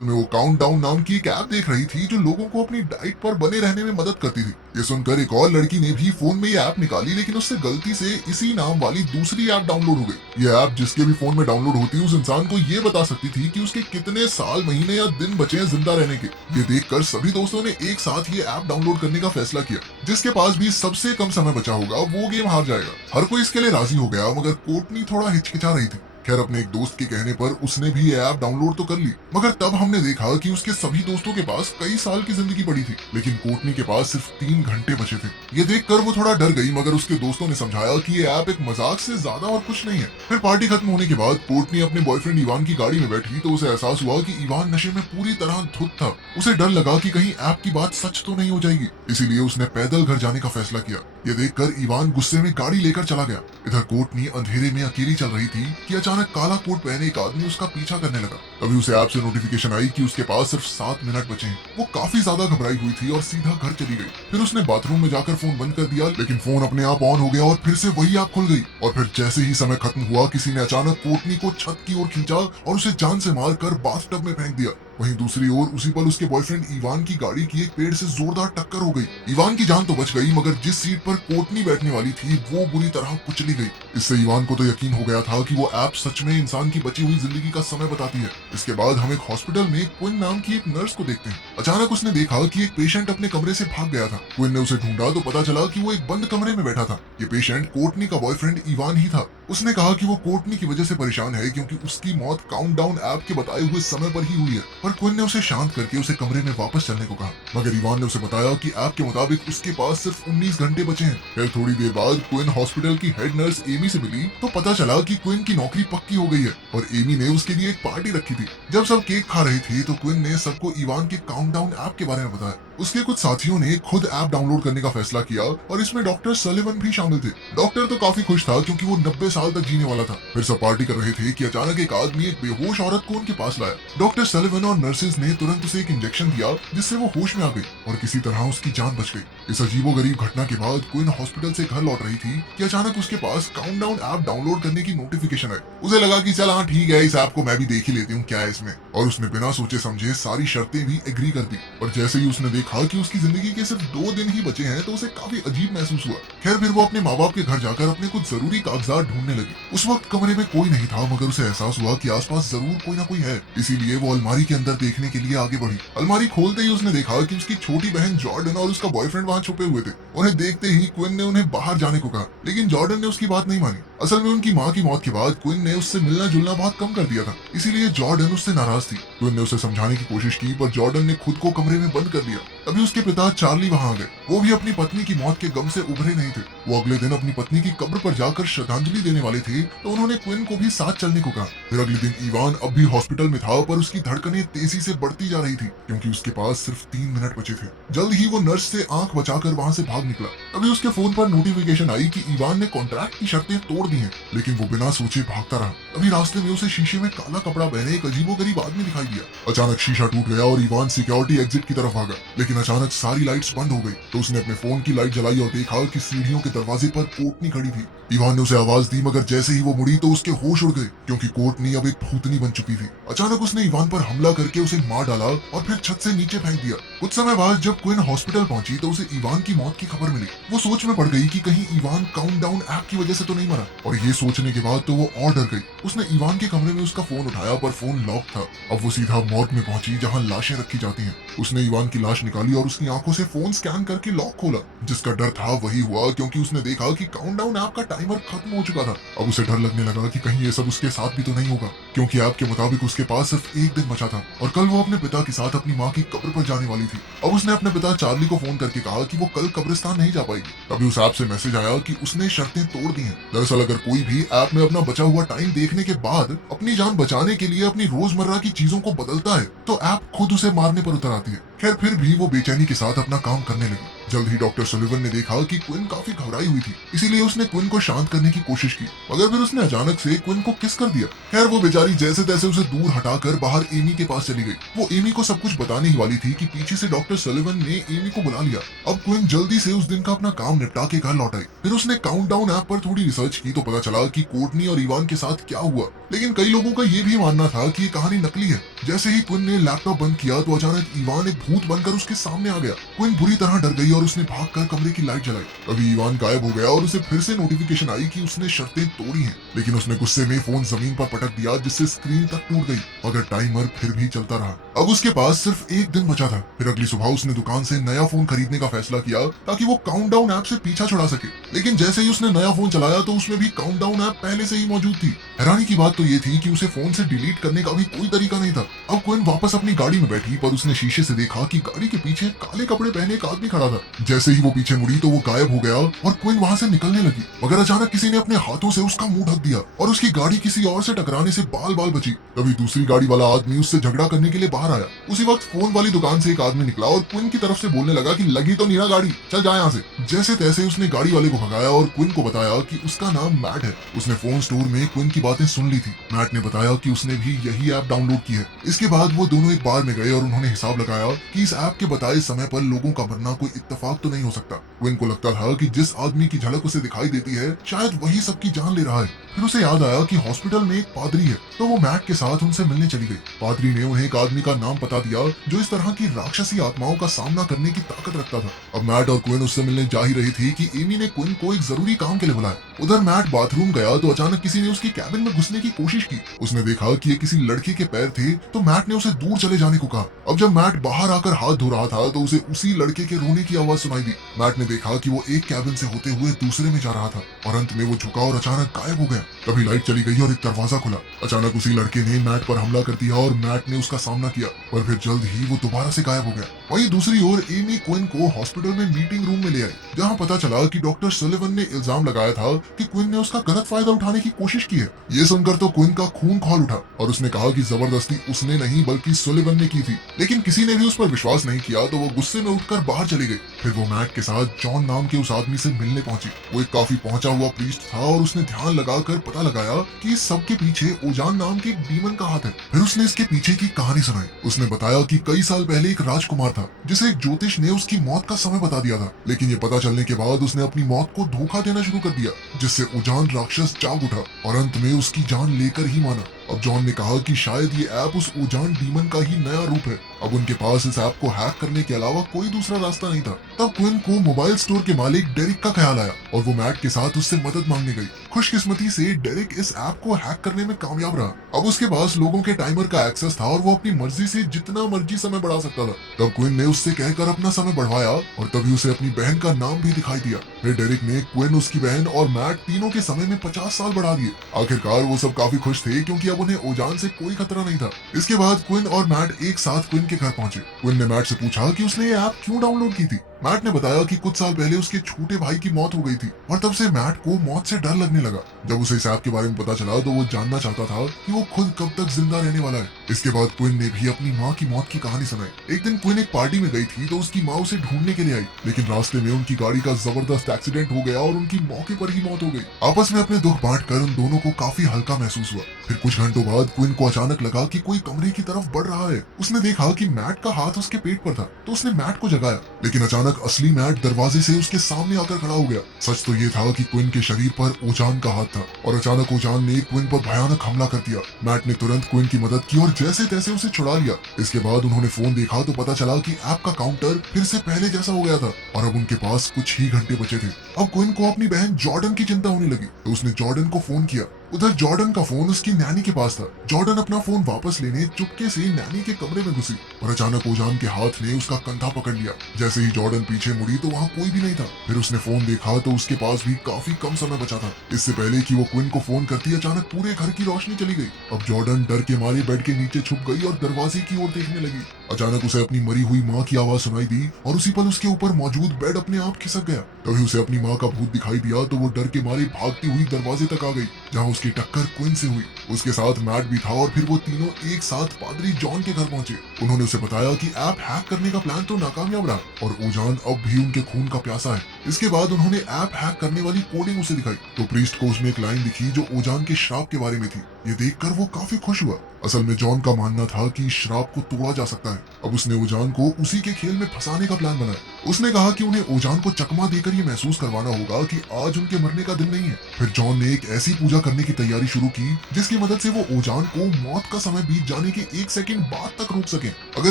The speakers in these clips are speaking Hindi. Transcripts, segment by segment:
में वो काउंटडाउन नाम की एक ऐप देख रही थी जो लोगों को अपनी डाइट पर बने रहने में मदद करती थी। ये सुनकर एक और लड़की ने भी फोन में ये ऐप निकाली, लेकिन उससे गलती से इसी नाम वाली दूसरी ऐप डाउनलोड हो गई। ये ऐप जिसके भी फोन में डाउनलोड होती उस इंसान को ये बता सकती थी कि उसके कितने साल, महीने या दिन बचे हैं जिंदा रहने के। ये देखकर सभी दोस्तों ने एक साथ ये ऐप डाउनलोड करने का फैसला किया। जिसके पास भी सबसे कम समय बचा होगा वो गेम हार जाएगा। हर कोई इसके लिए राजी हो गया, मगर कोर्टनी थोड़ा हिचकिचा रही थी। खैर, अपने एक दोस्त के कहने पर उसने भी ये ऐप डाउनलोड तो कर ली, मगर तब हमने देखा कि उसके सभी दोस्तों के पास कई साल की जिंदगी पड़ी थी, लेकिन कोर्टनी के पास सिर्फ 3 घंटे बचे थे। ये देखकर वो थोड़ा डर गई, मगर उसके दोस्तों ने समझाया कि ये ऐप एक मजाक से ज्यादा और कुछ नहीं है। फिर पार्टी खत्म होने के बाद कोर्टनी अपने बॉयफ्रेंड इवान की गाड़ी में बैठी तो उसे एहसास हुआ कि इवान नशे में पूरी तरह धुत था। उसे डर लगा कि कहीं ऐप की बात सच तो नहीं हो जाएगी, इसीलिए उसने पैदल घर जाने का फैसला किया। ये देखकर इवान गुस्से में गाड़ी लेकर चला गया। इधर कोर्टनी अंधेरे में अकेली चल रही थी कि अचानक काला कोट पहने एक आदमी उसका पीछा करने लगा। तभी उसे ऐप से नोटिफिकेशन आई कि उसके पास सिर्फ 7 मिनट बचे हैं। वो काफी ज्यादा घबराई हुई थी और सीधा घर चली गई। फिर उसने बाथरूम में जाकर फोन बंद कर दिया, लेकिन फोन अपने आप ऑन हो गया और फिर से वही ऐप खुल गई। और फिर जैसे ही समय खत्म हुआ, किसी ने अचानक कोर्टनी को छत की ओर खींचा और उसे जान से मारकर बाथटब में फेंक दिया। वहीं दूसरी ओर उसी पल उसके बॉयफ्रेंड इवान की गाड़ी की एक पेड़ से जोरदार टक्कर हो गई। इवान की जान तो बच गई, मगर जिस सीट पर कोर्टनी बैठने वाली थी वो बुरी तरह कुचली गई। इससे इवान को तो यकीन हो गया था कि वो ऐप सच में इंसान की बची हुई जिंदगी का समय बताती है। इसके बाद हम एक हॉस्पिटल में क्विन नाम की एक नर्स को देखते हैं। अचानक उसने देखा कि एक पेशेंट अपने कमरे से भाग गया था। क्विन ने उसे ढूंढा तो पता चला कि वो एक बंद कमरे में बैठा था। ये पेशेंट कोर्टनी का बॉयफ्रेंड इवान ही था। उसने कहा कि वो कोर्टनी की वजह से परेशान है क्योंकि उसकी मौत काउंटडाउन ऐप के बताए हुए समय पर ही हुई है। पर क्विन ने उसे शांत करके उसे कमरे में वापस चलने को कहा, मगर इवान ने उसे बताया कि ऐप के मुताबिक उसके पास सिर्फ 19 घंटे बचे हैं। फिर थोड़ी देर बाद क्विन हॉस्पिटल की हेड नर्स एमी से मिली तो पता चला कि क्विन की नौकरी पक्की हो गई है और एमी ने उसके लिए एक पार्टी रखी थी। जब सब केक खा रहे थे तो क्विन ने सबको इवान के काउंटडाउन ऐप के बारे में बताया। उसके कुछ साथियों ने खुद ऐप डाउनलोड करने का फैसला किया और इसमें डॉक्टर सलिवन भी शामिल थे। डॉक्टर तो काफी खुश था क्योंकि वो 90 साल तक जीने वाला था। फिर सब पार्टी कर रहे थे कि अचानक एक आदमी एक बेहोश औरत को उनके पास लाया। डॉक्टर सलिवन और नर्सेज ने तुरंत उसे एक इंजेक्शन दिया जिससे वो होश में आ गई और किसी तरह उसकी जान बच गई। इस अजीबोगरीब घटना के बाद क्विन हॉस्पिटल से घर लौट रही थी कि अचानक उसके पास काउंटडाउन ऐप डाउनलोड करने की नोटिफिकेशन आई। उसे लगा कि चल हाँ ठीक है, इस ऐप को मैं भी देख ही लेती हूँ क्या है इसमें, और उसने बिना सोचे समझे सारी शर्तें भी एग्री कर दी। और जैसे ही उसने देखा कि उसकी जिंदगी के सिर्फ 2 दिन ही बचे हैं तो उसे काफी अजीब महसूस हुआ। खैर, फिर वो अपने माँ बाप के घर जाकर अपने कुछ जरूरी कागजात ढूंढने लगी। उस वक्त कमरे में कोई नहीं था, मगर उसे एहसास हुआ कि आसपास जरूर कोई ना कोई है, इसीलिए वो अलमारी के अंदर देखने के लिए आगे बढ़ी। अलमारी खोलते ही उसने देखा कि उसकी छोटी बहन जॉर्डन और उसका बॉयफ्रेंड वहाँ छुपे हुए थे। उन्हें देखते ही क्विन ने उन्हें बाहर जाने को कहा, लेकिन जॉर्डन ने उसकी बात नहीं मानी। असल में उनकी माँ की मौत के बाद क्विन ने उससे मिलना जुलना बहुत कम कर दिया था, इसीलिए जॉर्डन उससे नाराज थी। क्विन ने उसे समझाने की कोशिश की, पर जॉर्डन ने खुद को कमरे में बंद कर दिया। तभी उसके पिता चार्ली वहाँ आ गए। वो भी अपनी पत्नी की मौत के गम से उभरे नहीं थे। वो अगले दिन अपनी पत्नी की कब्र पर जाकर श्रद्धांजलि देने वाले थे तो उन्होंने क्विन को भी साथ चलने को कहा। फिर अगले दिन इवान अब भी हॉस्पिटल में था, पर उसकी धड़कनें तेजी से बढ़ती जा रही थी क्योंकि उसके पास सिर्फ 3 मिनट बचे थे। जल्द ही वो नर्स से आंख बचाकर वहाँ से भाग निकला। तभी उसके फोन पर नोटिफिकेशन आई कि इवान ने कॉन्ट्रैक्ट की शर्तें तोड़ दी हैं, लेकिन वो बिना सोचे भागता रहा। तभी रास्ते में उसे शीशे में काला कपड़ा पहने एक अजीबोगरीब आदमी दिखाई दिया। अचानक शीशा टूट गया और इवान सिक्योरिटी एग्जिट की तरफ भागा, लेकिन अचानक सारी लाइट्स बंद हो गई। तो उसने अपने फोन की लाइट जलाई और देखा कि सीढ़ियों के दरवाजे पर कोर्टनी खड़ी थी। इवान ने उसे आवाज दी, मगर जैसे ही वो मुड़ी तो उसके होश उड़ गए क्योंकि कोर्टनी अब एक भूतनी बन चुकी थी। अचानक उसने इवान पर हमला करके उसे मार डाला और फिर छत से नीचे फेंक दिया। कुछ समय बाद जब क्विन हॉस्पिटल पहुंची तो उसे इवान की मौत की खबर मिली। वो सोच में पड़ गई कि कहीं इवान काउंटडाउन ऐप की वजह से तो नहीं मरा, और ये सोचने के बाद तो वो और डर गई। उसने इवान के कमरे में उसका फोन उठाया, पर फोन लॉक था। अब वो सीधा मॉर्ग में पहुंची जहाँ लाशें रखी जाती हैं। उसने इवान की लाश निकाली और उसकी आंखों से फोन स्कैन करके लॉक खोला। जिसका डर था वही हुआ क्योंकि उसने देखा कि काउंटडाउन ऐप का टाइमर खत्म हो चुका था। अब उसे डर लगने लगा कि कहीं ये सब उसके साथ भी तो नहीं होगा, क्योंकि ऐप के मुताबिक उसके पास सिर्फ 1 दिन बचा था और कल वो अपने पिता के साथ अपनी माँ की कब्र पर जाने वाली थी। अब उसने अपने पिता चार्ली को फोन करके कहा कि वो कल कब्रिस्तान नहीं जा पाएगी। तभी उस ऐप से मैसेज आया कि उसने शर्तें तोड़ दी हैं। दरअसल अगर कोई भी ऐप में अपना बचा हुआ टाइम देखने के बाद अपनी जान बचाने के लिए अपनी रोजमर्रा की चीजों को बदलता है तो ऐप खुद उसे मारने पर उतर आती है। खैर, फिर भी वो बेचैनी के साथ अपना काम करने लगी। जल्द ही डॉक्टर सुलिवन ने देखा कि क्विन काफी घबराई हुई थी, इसीलिए उसने क्विन को शांत करने की कोशिश की, मगर फिर उसने अचानक से क्विन को किस कर दिया। खैर वो बेचारी जैसे तैसे उसे दूर हटाकर बाहर एमी के पास चली गई। वो एमी को सब कुछ बताने ही वाली थी कि पीछे से डॉक्टर सुलिवन ने एमी को बुला लिया। अब क्विन जल्दी से उस दिन का अपना काम निपटा के घर लौट आई। फिर उसने काउंटडाउन ऐप पर थोड़ी रिसर्च की तो पता चला कि कोर्टनी और इवान के साथ क्या हुआ, लेकिन कई लोगों का ये भी मानना था कि ये कहानी नकली है। जैसे ही क्विन ने लैपटॉप बंद किया तो अचानक इवान एक भूत बनकर उसके सामने आ गया। क्विन बुरी तरह डर गई और उसने भागकर कमरे की लाइट जलाई। तभी इवान गायब हो गया और उसे फिर से नोटिफिकेशन आई कि उसने शर्तें तोड़ी हैं, लेकिन उसने गुस्से में फोन जमीन पर पटक दिया जिससे स्क्रीन तक टूट गई, मगर टाइमर फिर भी चलता रहा। अब उसके पास सिर्फ एक दिन बचा था। फिर अगली सुबह उसने दुकान से नया फोन खरीदने का फैसला किया ताकि वो काउंटडाउन ऐप से पीछा छुड़ा सके, लेकिन जैसे ही उसने नया फोन चलाया तो उसमें भी काउंटडाउन ऐप पहले से ही मौजूद थी। हैरानी की बात तो ये थी कि उसे फोन से डिलीट करने का भी कोई तरीका नहीं था। अब क्विन वापस अपनी गाड़ी में बैठी, पर उसने शीशे से देखा कि गाड़ी के पीछे काले कपड़े पहने एक आदमी खड़ा था। जैसे ही वो पीछे मुड़ी तो वो गायब हो गया और क्विन वहां से निकलने लगी, मगर अचानक किसी ने अपने हाथों से उसका मुंह ढक दिया और उसकी गाड़ी किसी और से टकराने से बाल बाल बची। तभी दूसरी गाड़ी वाला आदमी उससे झगड़ा करने के लिए बाहर आया। उसी वक्त फोन वाली दुकान से एक आदमी निकला और क्विन की तरफ से बोलने लगा कि लगी तो नहीं ना गाड़ी, चल जा यहाँ से। जैसे तैसे उसने गाड़ी वाले को भगाया और क्विन को बताया कि उसका नाम मैट है। उसने फोन स्टोर में क्विन की बातें सुन ली थी। मैट ने बताया कि उसने भी यही ऐप डाउनलोड की है। इसके बाद वो दोनों एक बार में गए और उन्होंने हिसाब लगाया कि इस ऐप के बताए समय पर लोगों का मरना कोई इत्तेफाक तो नहीं हो सकता। क्विन को लगता था कि जिस आदमी की झलक उसे दिखाई देती है शायद वही सबकी जान ले रहा है। फिर उसे याद आया कि हॉस्पिटल में एक पादरी है, तो वो मैट के साथ उनसे मिलने चली गई। पादरी ने उन्हें एक आदमी का नाम बता दिया जो इस तरह की राक्षसी आत्माओं का सामना करने की ताकत रखता था। अब मैट और क्विन उससे मिलने जा ही रही थी कि एमी ने क्विन को एक जरूरी काम के लिए बुलाया। उधर मैट बाथरूम गया तो अचानक किसी ने उसकी कैबिन में घुसने की कोशिश की। उसने देखा कि ये किसी लड़के के पैर थे, तो मैट ने उसे दूर चले जाने को कहा। अब जब मैट बाहर आकर हाथ धो रहा था तो उसे उसी लड़के के रोने की आवाज सुनाई दी। मैट ने देखा कि वो एक कैबिन से होते हुए दूसरे में जा रहा था और अंत में वो झुका और अचानक गायब हो गया। तभी लाइट चली गई और एक दरवाजा खुला। अचानक उसी लड़के ने मैट पर हमला कर दिया और मैट ने उसका सामना किया, पर फिर जल्द ही वो दोबारा से गायब हो गया। वहीं दूसरी ओर एमी क्विन को हॉस्पिटल में मीटिंग रूम में ले आई, जहां पता चला कि डॉक्टर सुलिवन ने इल्जाम लगाया था कि क्विन ने उसका गलत फायदा उठाने की कोशिश की है। ये सुनकर तो क्विन का खून खौल उठा और उसने कहा कि जबरदस्ती उसने नहीं बल्कि सुलिवन ने की थी, लेकिन किसी ने भी उस पर विश्वास नहीं किया तो वो गुस्से में उठकर बाहर चली गई। फिर वो मैट के साथ जॉन नाम के उस आदमी से मिलने पहुंची। वो एक काफी पहुंचा हुआ प्रीस्ट था और उसने ध्यान लगाकर पता लगाया कि इस सब के पीछे ओजान नाम के एक डीमन का हाथ है। फिर उसने इसके पीछे की कहानी सुनाई। उसने बताया कि कई साल पहले एक राजकुमार था जिसे एक ज्योतिष ने उसकी मौत का समय बता दिया था, लेकिन ये पता चलने के बाद उसने अपनी मौत को धोखा देना शुरू कर दिया, जिससे ओजान राक्षस जाग उठा और अंत में उसकी जान लेकर ही माना। अब जॉन ने कहा कि शायद ये ऐप उस ओजान डीमन का ही नया रूप है। अब उनके पास इस ऐप को हैक करने के अलावा कोई दूसरा रास्ता नहीं था। तब क्विन को मोबाइल स्टोर के मालिक डेरिक का ख्याल आया और वो मैट के साथ उससे मदद मांगने गई। खुशकिस्मती से डेरिक इस ऐप को हैक करने में कामयाब रहा। अब उसके पास लोगों के टाइमर का एक्सेस था और वो अपनी मर्जी से जितना मर्जी समय बढ़ा सकता था। तब क्विन ने उससे कहकर अपना समय बढ़वाया और तभी उसे अपनी बहन का नाम भी दिखाई दिया। फिर डेरिक ने क्विन, उसकी बहन और मैट तीनों के समय में 50 साल बढ़ा दिए। आखिरकार वो सब काफी खुश थे क्योंकि अब उन्हें ओजान से कोई खतरा नहीं था। इसके बाद क्विन और मैट एक साथ क्विन के घर पहुंचे। क्विन ने मैट से पूछा कि उसने ये ऐप क्यों डाउनलोड की थी। मैट ने बताया कि कुछ साल पहले उसके छोटे भाई की मौत हो गई थी और तब से मैट को मौत से डर लगने लगा। जब उसे इस ऐप के बारे में पता चला तो वो जानना चाहता था कि वो खुद कब तक जिंदा रहने वाला है। इसके बाद क्विन ने भी अपनी माँ की मौत की कहानी सुनाई। एक दिन क्विन एक पार्टी में गई थी तो उसकी माँ उसे ढूंढने के लिए आई, लेकिन रास्ते में उनकी गाड़ी का जबरदस्त एक्सीडेंट हो गया और उनकी मौके पर ही मौत हो गई। आपस में अपने दुख बांटकर उन दोनों को काफी हल्का महसूस हुआ। फिर कुछ घंटों बाद क्विन को अचानक लगा कि कोई कमरे की तरफ बढ़ रहा है। उसने देखा कि मैट का हाथ उसके पेट पर था, तो उसने मैट को जगाया, लेकिन अचानक असली मैट दरवाजे से उसके सामने आकर खड़ा हो गया। सच तो ये था कि क्विन के शरीर पर ओजान का हाथ था और अचानक ओजान ने क्विन पर भयानक हमला कर दिया। मैट ने तुरंत क्विन की मदद की और जैसे तैसे उसे छुड़ा लिया। इसके बाद उन्होंने फोन देखा तो पता चला कि ऐप का काउंटर फिर से पहले जैसा हो गया था और अब उनके पास कुछ ही घंटे बचे थे। अब क्विन को अपनी बहन जॉर्डन की चिंता होने लगी, तो उसने जॉर्डन को फोन किया। उधर जॉर्डन का फोन उसकी नैनी के पास था। जॉर्डन अपना फोन वापस लेने चुपके से नैनी के कमरे में घुसी और अचानक ओजान के हाथ ने उसका कंधा पकड़ लिया। जैसे ही जॉर्डन पीछे मुड़ी तो वहाँ कोई भी नहीं था। फिर उसने फोन देखा तो उसके पास भी काफी कम समय बचा था। इससे पहले कि वो क्विन को फोन करती अचानक पूरे घर की रोशनी चली गई। अब जॉर्डन डर के मारे बेड के नीचे छुप गई और दरवाजे की ओर देखने लगी। अचानक उसे अपनी मरी हुई माँ की आवाज सुनाई दी और उसी पल उसके ऊपर मौजूद बेड अपने आप खिसक गया। तभी उसे अपनी माँ का भूत दिखाई दिया तो वो डर के मारे भागती हुई दरवाजे तक आ गई, जहाँ उसकी टक्कर क्विन से हुई। उसके साथ मैट भी था और फिर वो तीनों एक साथ पादरी जॉन के घर पहुंचे। उन्होंने उसे बताया कि ऐप हैक करने का प्लान तो नाकामयाब रहा और ओजान अब भी उनके खून का प्यासा है। इसके बाद उन्होंने ऐप हैक करने वाली कोडिंग उसे दिखाई तो प्रीस्ट को उसमें एक लाइन दिखी जो ओजान के श्राप के बारे में थी। ये देखकर वो काफी खुश हुआ। असल में जॉन का मानना था कि इस श्राप को तोड़ा जा सकता है। अब उसने ओजान को उसी के खेल में फंसाने का प्लान बनाया। उसने कहा कि उन्हें ओजान को चकमा देकर ये महसूस करवाना होगा कि आज उनके मरने का दिन नहीं है। फिर जॉन ने एक ऐसी पूजा करने की तैयारी शुरू की जिसकी मदद से वो ओजान को मौत का समय बीत जाने के 1 सेकंड बाद तक रोक सके। अगर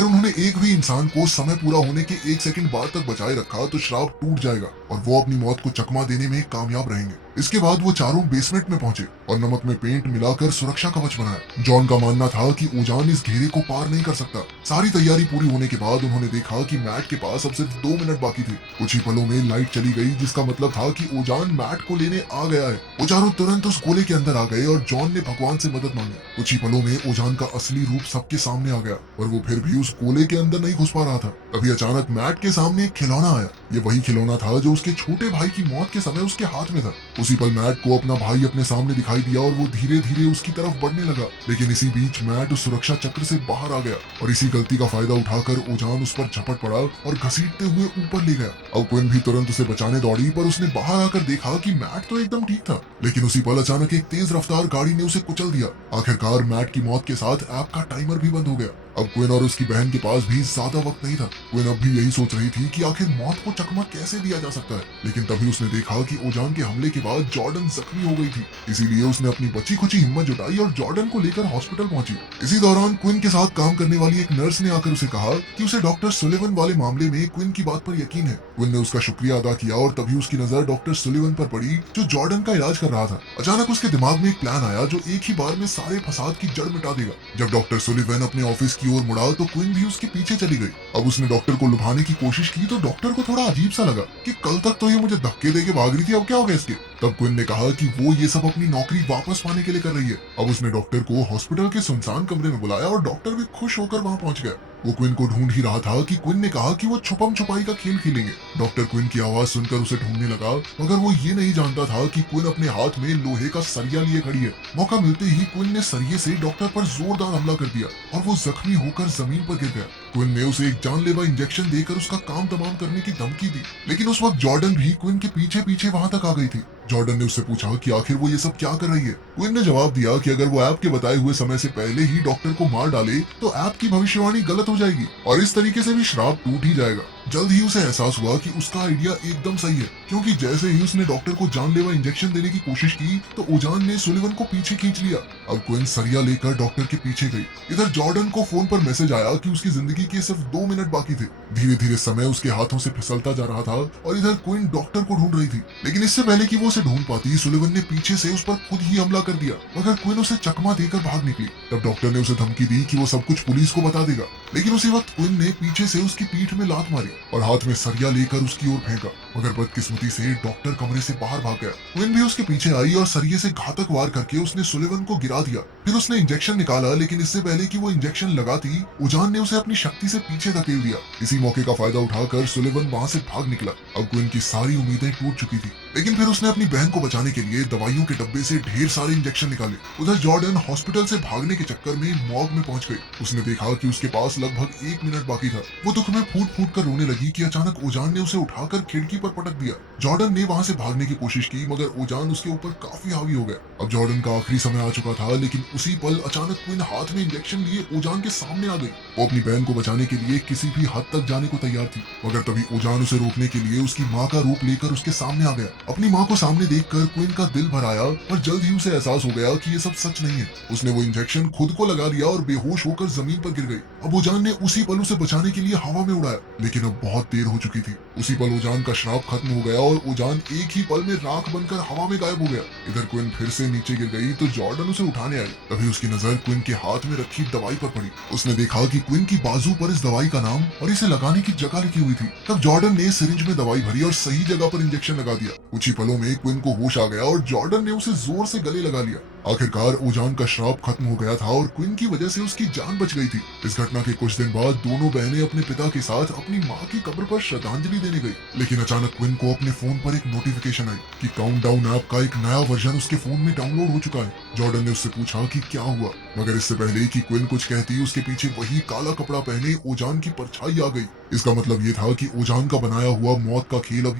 उन्होंने एक भी इंसान को समय पूरा होने के 1 सेकंड बाद तक बचाए रखा तो श्राप टूट जाएगा और वो अपनी मौत को चकमा देने में कामयाब रहेंगे। इसके बाद वो चारों बेसमेंट में पहुंचे और नमक में पेंट मिलाकर सुरक्षा कवच बनाया। जॉन का मानना था कि ओजान इस घेरे को पार नहीं कर सकता। सारी तैयारी पूरी होने के बाद उन्होंने देखा कि मैट के पास अब सिर्फ 2 मिनट बाकी थे। कुछ ही पलों में लाइट चली गई, जिसका मतलब था कि ओजान मैट को लेने आ गया है। वो चारों तुरंत उस गोले के अंदर आ गए और जॉन ने भगवान से मदद मांगी। कुछ ही पलों में ओजान का असली रूप सबके सामने आ गया और वो फिर भी उस गोले के अंदर नहीं घुस पा रहा था। तभी अचानक मैट के सामने एक खिलौना आया। ये वही खिलौना था जो उसके छोटे भाई की मौत के समय उसके हाथ में था। उसी पल मैट को अपना भाई अपने सामने दिखाई दिया और वो धीरे धीरे उसकी तरफ बढ़ने लगा। लेकिन इसी बीच मैट उस सुरक्षा चक्र से बाहर आ गया और इसी गलती का फायदा उठाकर ओजान उस पर झपट पड़ा और घसीटते हुए ऊपर ले गया। अब क्विन भी तुरंत उसे बचाने दौड़ी, पर उसने बाहर आकर देखा कि मैट तो एकदम ठीक था। लेकिन उसी पल अचानक एक तेज रफ्तार गाड़ी ने उसे कुचल दिया। आखिरकार मैट की मौत के साथ ऐप का टाइमर भी बंद हो गया। अब क्विन और उसकी बहन के पास भी ज्यादा वक्त नहीं था। क्विन अब भी यही सोच रही थी कि आखिर मौत को चकमा कैसे दिया जा सकता है। लेकिन तभी उसने देखा कि ओजान के हमले के बाद जॉर्डन जख्मी हो गई थी। इसीलिए उसने अपनी बची खुची हिम्मत जुटाई और जॉर्डन को लेकर हॉस्पिटल पहुंची। इसी दौरान क्विन के साथ काम करने वाली एक नर्स ने आकर उसे कहा कि उसे डॉक्टर सुलिवन वाले मामले में क्विन की बात पर यकीन है। क्विन ने उसका शुक्रिया अदा किया और तभी उसकी नजर डॉक्टर सुलिवन पर पड़ी जो जॉर्डन का इलाज कर रहा था। अचानक उसके दिमाग में एक प्लान आया जो एक ही बार में सारे फसाद की जड़ मिटा देगा। जब डॉक्टर सुलिवन अपने ऑफिस की ओर मुड़ा तो क्विन भी उसके पीछे चली गई। अब उसने डॉक्टर को लुभाने की कोशिश की तो डॉक्टर को थोड़ा अजीब सा लगा कि कल तक तो ये मुझे धक्के देके भाग रही थी, अब क्या हो गया इसके। तब क्विन ने कहा कि वो ये सब अपनी नौकरी वापस पाने के लिए कर रही है। अब उसने डॉक्टर को हॉस्पिटल के सुनसान कमरे में बुलाया और डॉक्टर भी खुश होकर वहां पहुंच गया। वो क्विन को ढूंढ ही रहा था कि क्विन ने कहा कि वो छुपम छुपाई का खेल खेलेंगे। डॉक्टर क्विन की आवाज सुनकर उसे ढूंढने लगा, मगर वो ये नहीं जानता था कि क्विन अपने हाथ में लोहे का सरिया लिए खड़ी है। मौका मिलते ही क्विन ने सरिये से डॉक्टर पर जोरदार हमला कर दिया और वो जख्मी होकर जमीन पर गिर गया। क्विन ने उसे एक जानलेवा इंजेक्शन देकर उसका काम तमाम करने की धमकी दी, लेकिन उस वक्त जॉर्डन भी क्विन के पीछे पीछे वहां तक आ गई थी। जॉर्डन ने उससे पूछा कि आखिर वो ये सब क्या कर रही है। क्विन ने जवाब दिया कि अगर वो ऐप के बताए हुए समय से पहले ही डॉक्टर को मार डाले तो ऐप की भविष्यवाणी गलत हो जाएगी और इस तरीके से भी श्राप टूट ही जाएगा। जल्द ही उसे एहसास हुआ कि उसका आइडिया एकदम सही है, क्योंकि जैसे ही उसने डॉक्टर को जानलेवा इंजेक्शन देने की कोशिश की तो ओजान ने सुलिवन को पीछे खींच लिया। अब क्विन सरिया लेकर डॉक्टर के पीछे गई। इधर जॉर्डन को फोन पर मैसेज आया कि उसकी जिंदगी के सिर्फ 2 मिनट बाकी थे। धीरे धीरे समय उसके हाथों से फिसलता जा रहा था और इधर क्विन डॉक्टर को ढूंढ रही थी। लेकिन इससे पहले कि वो उसे ढूंढ पाती, सुलिवन ने पीछे से उस पर खुद ही हमला कर दिया, मगर क्विन उसे चकमा देकर भाग निकली। तब डॉक्टर ने उसे धमकी दी कि वो सब कुछ पुलिस को बता देगा। लेकिन उसी वक्त क्विन ने पीछे से उसकी पीठ में लात मारी और हाथ में सरिया लेकर उसकी ओर फेंका, मगर बदकिस्मती से डॉक्टर कमरे से बाहर भाग गया। क्विन भी उसके पीछे आई और सरिये से घातक वार करके उसने सुलिवन को गिरा दिया। फिर उसने इंजेक्शन निकाला, लेकिन इससे पहले कि वो इंजेक्शन लगाती, ओजान ने उसे अपनी शक्ति से पीछे धकेल दिया। इसी मौके का फायदा उठाकर सुलिवन वहां से भाग निकला। अब क्विन की सारी उम्मीदें टूट चुकी थी, लेकिन फिर उसने अपनी बहन को बचाने के लिए दवाइयों के डब्बे से ढेर सारे इंजेक्शन निकाले। उधर जॉर्डन हॉस्पिटल से भागने के चक्कर में मॉर्ग में पहुंच गई। उसने देखा कि उसके पास लगभग 1 मिनट बाकी था। वो दुख में फूट फूट कर रोने लगी कि अचानक ओजान ने उसे उठाकर खिड़की पर पटक दिया। जॉर्डन ने वहां से भागने की कोशिश की, मगर ओजान उसके ऊपर काफी हावी हो गया। अब जॉर्डन का आखिरी समय आ चुका था, लेकिन उसी पल अचानक क्विन हाथ में इंजेक्शन लिए ओजान के सामने आ गई। वो अपनी बहन को बचाने के लिए किसी भी हद तक जाने को तैयार थी, मगर तभी ओजान उसे रोकने के लिए उसकी माँ का रूप लेकर उसके सामने आ गया। अपनी माँ को सामने देखकर क्विन का दिल भर आया, पर जल्द ही उसे एहसास हो गया कि ये सब सच नहीं है। उसने वो इंजेक्शन खुद को लगा लिया और बेहोश होकर जमीन पर गिर गई। अब ओजान ने उसी पल उसे बचाने के लिए हवा में उड़ाया, लेकिन अब बहुत देर हो चुकी थी। उसी पल ओजान का श्राप खत्म हो गया और ओजान एक ही पल में राख बनकर हवा में गायब हो गया। इधर क्विन फिर से नीचे गिर गई तो जॉर्डन उसे उठाने आई। तभी उसकी नजर क्विन के हाथ में रखी दवाई पर पड़ी। उसने देखा कि क्विन की बाजू पर इस दवाई का नाम और इसे लगाने की जगह लिखी हुई थी। तब जॉर्डन ने सिरिंज में दवाई भरी और सही जगह पर इंजेक्शन लगा दिया। कुछ ही पलों में क्विन को होश आ गया और जॉर्डन ने उसे जोर से गले लगा लिया। आखिरकार ओजान का श्राप खत्म हो गया था और क्विन की वजह से उसकी जान बच गई थी। इस घटना के कुछ दिन बाद दोनों बहनें अपने पिता के साथ अपनी माँ की कब्र पर श्रद्धांजलि देने गई। लेकिन अचानक क्विन को अपने फोन पर एक नोटिफिकेशन आई कि काउंटडाउन ऐप का एक नया वर्जन उसके फोन में डाउनलोड हो चुका है। जॉर्डन ने उससे पूछा कि क्या हुआ, मगर इससे पहले कि क्विन कुछ कहती उसके पीछे वही काला कपड़ा पहने ओजान की परछाई आ गई। इसका मतलब ये था कि ओजान का बनाया हुआ मौत का खेल अब